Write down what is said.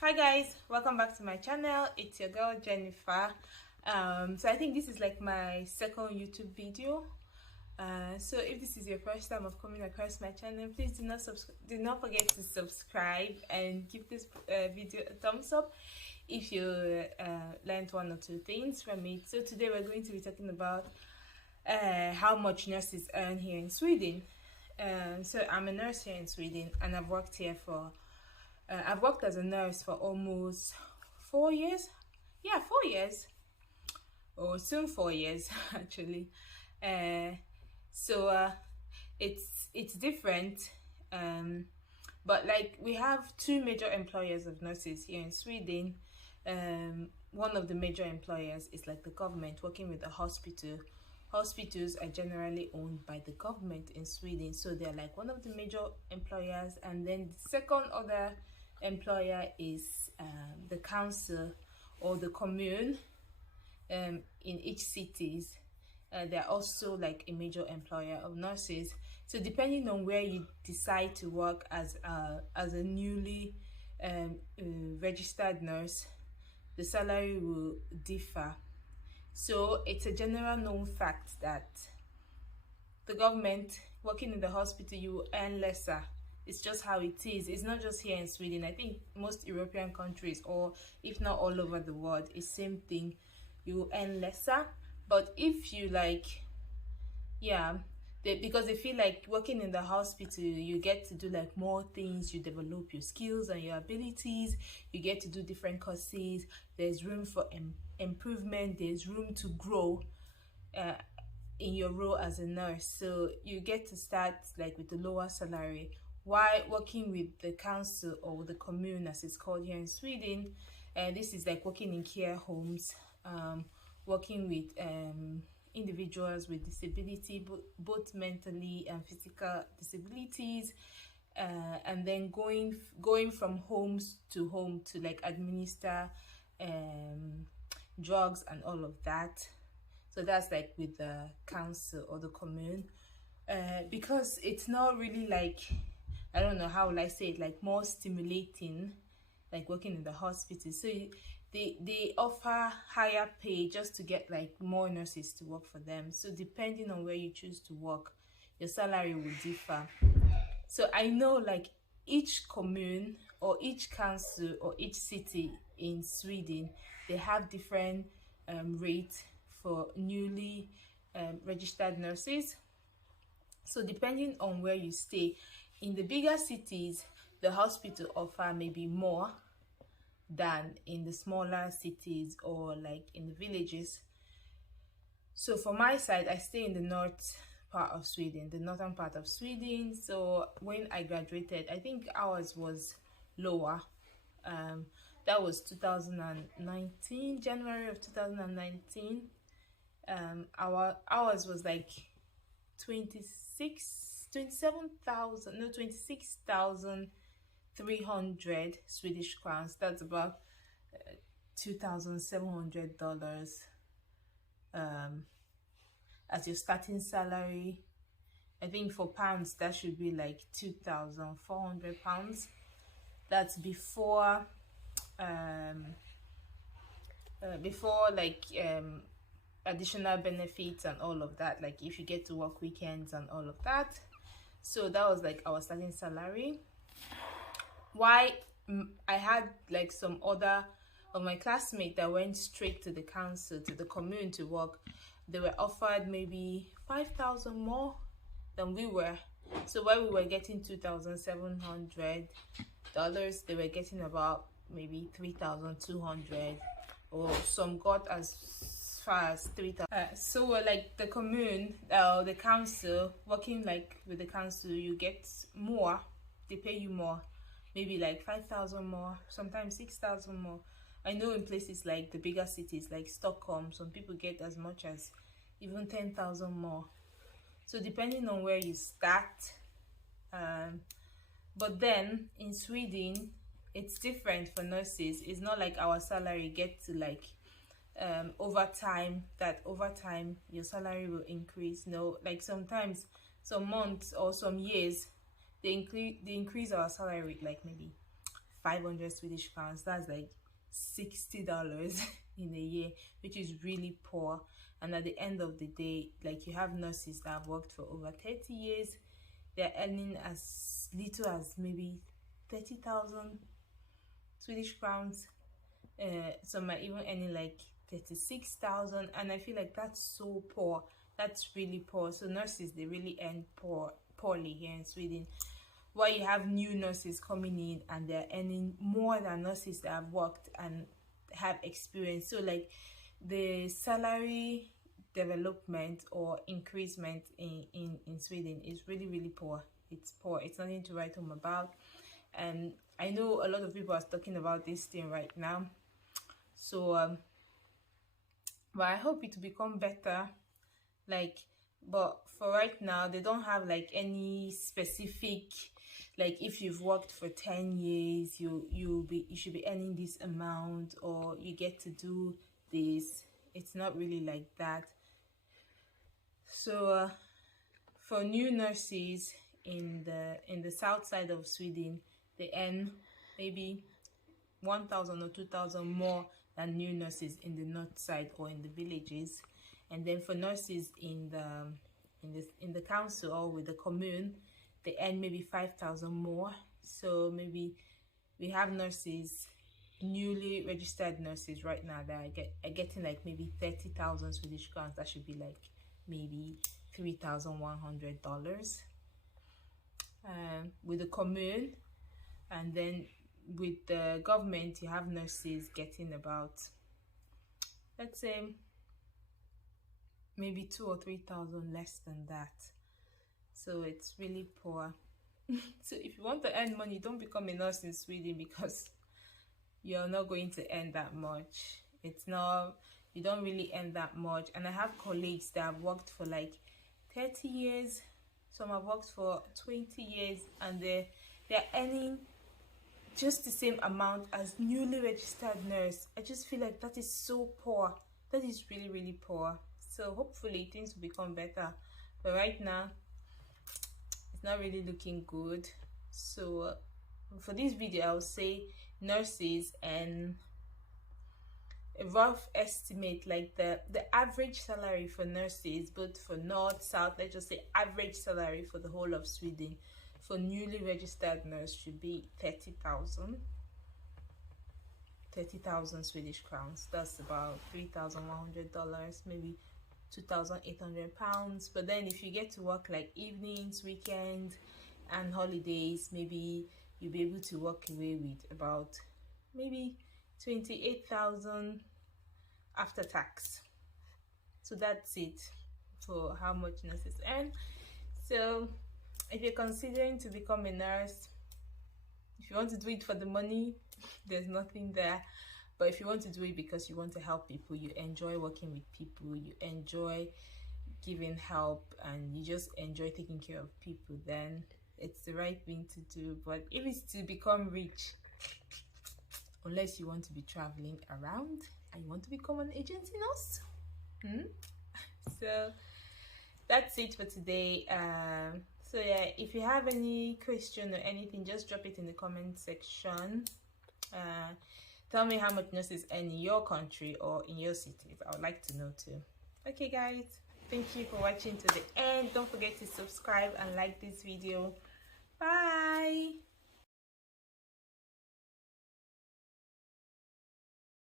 Hi guys, welcome back to my channel. It's your girl Jennifer. So I think this is like my second YouTube video. So if this is your first time of coming across my channel, please do not forget to subscribe and give this video a thumbs up if you learned one or two things from it. So today we're going to be talking about how much nurses earn here in Sweden. So I'm a nurse here in Sweden, and I've worked here for I've worked as a nurse for almost 4 years. Yeah, 4 years, or soon 4 years actually. So it's different, but like we have two major employers of nurses here in Sweden. One of the major employers is like the government, working with the hospital. Hospitals are generally owned by the government in Sweden, so they're like one of the major employers. And then the second other employer is the council or the commune in each cities. They're also like a major employer of nurses. So depending on where you decide to work as a newly registered nurse, the salary will differ. So it's a general known fact that the government, working in the hospital, you will earn lesser. It's just how it is. It's not just here in Sweden. I think most European countries, or if not all over the world, it's same thing. You will earn lesser. But if you like, because they feel like working in the hospital, you get to do like more things. You develop your skills and your abilities. You get to do different courses. There's room for improvement. There's room to grow in your role as a nurse. So you get to start like with a lower salary. While working with the council or the commune, as it's called here in Sweden, this is like working in care homes, working with individuals with disability, both mentally and physical disabilities, and then going from homes to home to like administer drugs and all of that. So that's like with the council or the commune, because it's not really like, I don't know how will I say it, like more stimulating, like working in the hospital. So they offer higher pay just to get like more nurses to work for them. So depending on where you choose to work, your salary will differ. So I know like each commune or each council or each city in Sweden, they have different rates for newly registered nurses. So depending on where you stay, in the bigger cities, the hospital offer maybe more than in the smaller cities or like in the villages. So for my side, I stay in the north part of Sweden, the northern part of Sweden. So when I graduated, I think ours was lower. That was 2019, January of 2019. Ours was like 26,300 Swedish crowns. That's about $2,700 as your starting salary. I think for pounds that should be like 2,400 pounds. That's before additional benefits and all of that, like if you get to work weekends and all of that. So that was like our starting salary. Why I had like some other of my classmates that went straight to the council, to the commune to work, they were offered maybe 5,000 more than we were. So while we were getting $2,700, they were getting about maybe 3,200, or some got as far as 3,000. So like the commune, the council, working like with the council, you get more. They pay you more, maybe like 5,000 more, sometimes 6,000 more. I know in places like the bigger cities like Stockholm, some people get as much as even 10,000 more. So depending on where you start, but then in Sweden it's different for nurses. It's not like our salary get to like over time your salary will increase. No, like sometimes some months or some years they increase our salary with like maybe 500 Swedish crowns. That's like $60 in a year, which is really poor. And at the end of the day, like, you have nurses that have worked for over 30 years, they're earning as little as maybe 30,000 Swedish crowns. Some are even earning like 36,000, and I feel like that's so poor. That's really poor. So nurses, they really earn poorly here in Sweden. While you have new nurses coming in and they're earning more than nurses that have worked and have experience. So like, the salary development or increasement in Sweden is really poor. It's poor. It's nothing to write home about. And I know a lot of people are talking about this thing right now. So but I hope it will become better. Like, but for right now, they don't have like any specific, like, if you've worked for 10 years, you should be earning this amount, or you get to do this. It's not really like that. So for new nurses in the south side of Sweden, they earn maybe 1,000 or 2,000 more than new nurses in the north side or in the villages. And then for nurses in the council or with the commune, they earn maybe 5,000 more. So maybe we have nurses, newly registered nurses right now, that are getting like maybe 30,000 Swedish crowns. That should be like maybe $3,100 with the commune. And then with the government, you have nurses getting about, let's say, maybe 2,000 or 3,000 less than that. So it's really poor. So if you want to earn money, don't become a nurse in Sweden, because you're not going to earn that much. You don't really earn that much. And I have colleagues that have worked for like 30 years, some have worked for 20 years, and they're earning just the same amount as newly registered nurse. I just feel like that is so poor. That is really poor. So hopefully things will become better, but right now it's not really looking good. So for this video, I would say nurses, and a rough estimate, like the average salary for nurses, both for north, south, let's just say average salary for the whole of Sweden for newly registered nurse should be 30,000 Swedish crowns. That's about $3,100, maybe 2,800 pounds. But then if you get to work like evenings, weekends and holidays, maybe you'll be able to walk away with about maybe 28,000 after tax. So that's it for how much nurses earn. So if you're considering to become a nurse, if you want to do it for the money, there's nothing there. But if you want to do it because you want to help people, you enjoy working with people, you enjoy giving help, and you just enjoy taking care of people, then it's the right thing to do. But if it's to become rich, unless you want to be traveling around and you want to become an agency nurse, so that's it for today. So yeah, if you have any question or anything, just drop it in the comment section. Tell me how much nurses earn in your country or in your cities. I would like to know too. Okay guys, thank you for watching to the end. Don't forget to subscribe and like this video. Bye.